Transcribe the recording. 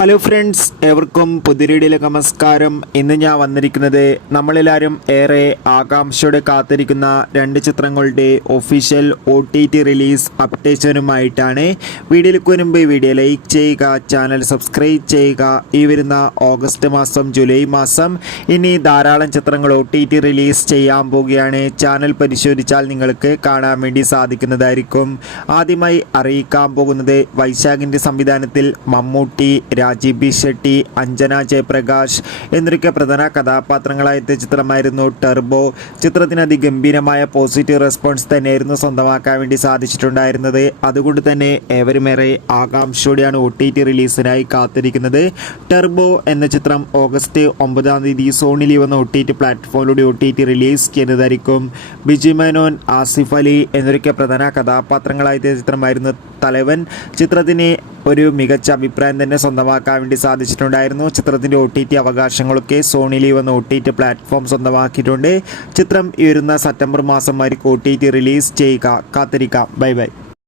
Hello friends, ഏവർക്കും പുതിരീടിയിലേക്ക് നമസ്കാരം. ഇന്ന് ഞാൻ വന്നിരിക്കുന്നത് നമ്മളെല്ലാവരും ഏറെ ആകാംക്ഷയോടെ കാത്തിരിക്കുന്ന രണ്ട് ചിത്രങ്ങളുടെ ഒഫീഷ്യൽ OTT റിലീസ് അപ്ഡേഷനുമായിട്ടാണ്. വീഡിയോയിലേക്ക് മുൻപ് വീഡിയോ ലൈക്ക് ചെയ്യുക, ചാനൽ സബ്സ്ക്രൈബ് ചെയ്യുക. ഈ വരുന്ന ഓഗസ്റ്റ് മാസം, ജൂലൈ മാസം ഇനി ധാരാളം ചിത്രങ്ങൾ OTT റിലീസ് ചെയ്യാൻ പോവുകയാണ്. ചാനൽ പരിശോധിച്ചാൽ നിങ്ങൾക്ക് കാണാൻ വേണ്ടി സാധിക്കുന്നതായിരിക്കും. ആദ്യമായി അറിയിക്കാൻ പോകുന്നത് വൈശാഖിൻ്റെ സംവിധാനത്തിൽ മമ്മൂട്ടി, രാജീവ് ബി ഷെട്ടി, അഞ്ജന ജയപ്രകാശ് എന്നൊക്കെ പ്രധാന കഥാപാത്രങ്ങളായ ചിത്രമായിരുന്നു ടർബോ. ചിത്രത്തിന് അതിഗംഭീരമായ പോസിറ്റീവ് റെസ്പോൺസ് തന്നെയായിരുന്നു സ്വന്തമാക്കാൻ വേണ്ടി സാധിച്ചിട്ടുണ്ടായിരുന്നത്. അതുകൊണ്ട് തന്നെ ഏവരുമേറെ ആകാംക്ഷയോടെയാണ് OTT റിലീസിനായി കാത്തിരിക്കുന്നത്. ടർബോ എന്ന ചിത്രം ഓഗസ്റ്റ് 9 സോണി ലീവ് എന്ന OTT പ്ലാറ്റ്ഫോമിലൂടെ OTT റിലീസ് ചെയ്യുന്നതായിരിക്കും. ബിജു മേനോൻ, ആസിഫ് അലി എന്നൊക്കെ പ്രധാന കഥാപാത്രങ്ങളായ ചിത്രമായിരുന്നു തലവൻ. ചിത്രത്തിന് ഒരു മികച്ച അഭിപ്രായം തന്നെ സ്വന്തമാക്കാൻ വേണ്ടി സാധിച്ചിട്ടുണ്ടായിരുന്നു. ചിത്രത്തിൻ്റെ OTT അവകാശങ്ങളൊക്കെ സോണി ലീവ് എന്ന OTT പ്ലാറ്റ്ഫോം സ്വന്തമാക്കിയിട്ടുണ്ട്. ചിത്രം ഈ വരുന്ന സെപ്റ്റംബർ മാസം ആയിരിക്കും OTT റിലീസ് ചെയ്യുക. കാത്തിരിക്കാം. Bye bye.